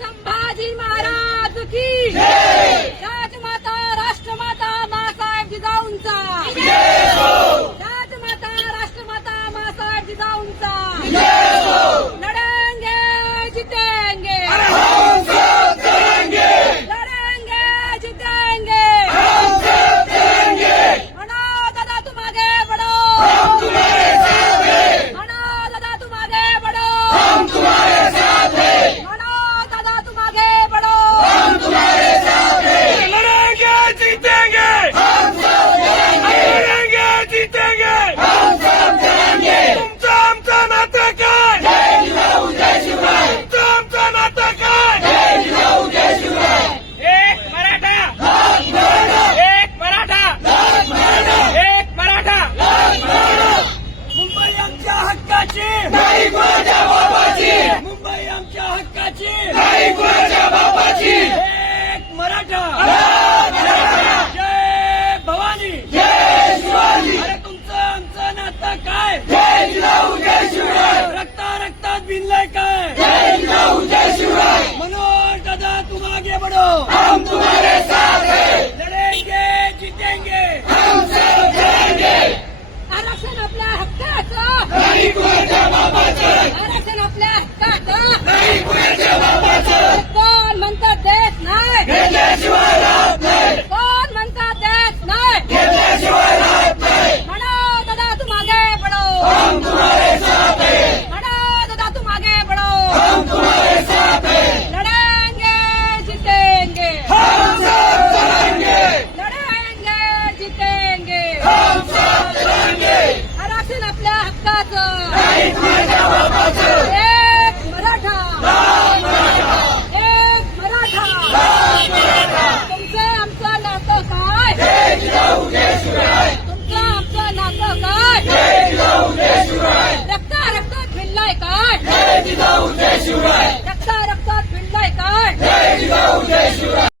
संभाजी महाराज की राजमाता राष्ट्रमाता मासाहेब जिजाऊंचा हो! राजमाता राष्ट्रमाता मासाहेब जिजाऊंचा हक्काची नाही कोणाच्या मुंबई आमच्या हक्काची. नाही कोणाच्या बापाची एक मराठा. जय भवानी. जय शिवाजी अरे तुमचं आमचं नातं काय? जय जिजाऊ जय शिवराय. रक्ता रक्तात भिनलंय काय? जय जिजाऊ जय शिवराय. मनोज दादा तुम आगे बढ़ो हम तुम्हारे साथ 爱。来，推开我子。